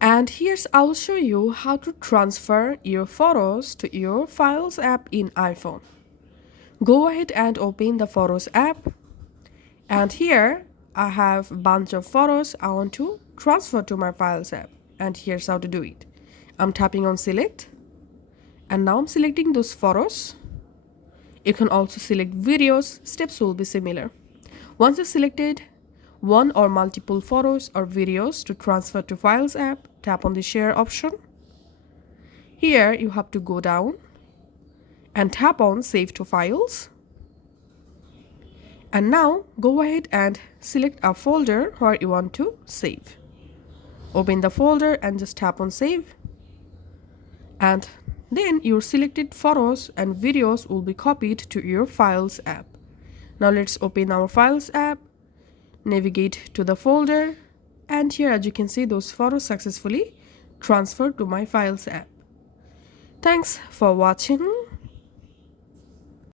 And here's I'll show you how to transfer your photos to your Files app in iPhone. Go ahead and open the Photos app, and here I have a bunch of photos I want to transfer to my Files app, and here's how to do it. I'm tapping on select, and now I'm selecting those photos. You can also select videos. Steps will be similar. Once you selected one or multiple photos or videos to transfer to Files app, tap on the share option. Here you have to go down and tap on save to files. And now go ahead and select a folder where you want to save. Open the folder and just tap on save. And then your selected photos and videos will be copied to your Files app. Now let's open our Files app, navigate to the folder, and here as you can see those photos successfully transferred to my Files app. Thanks for watching.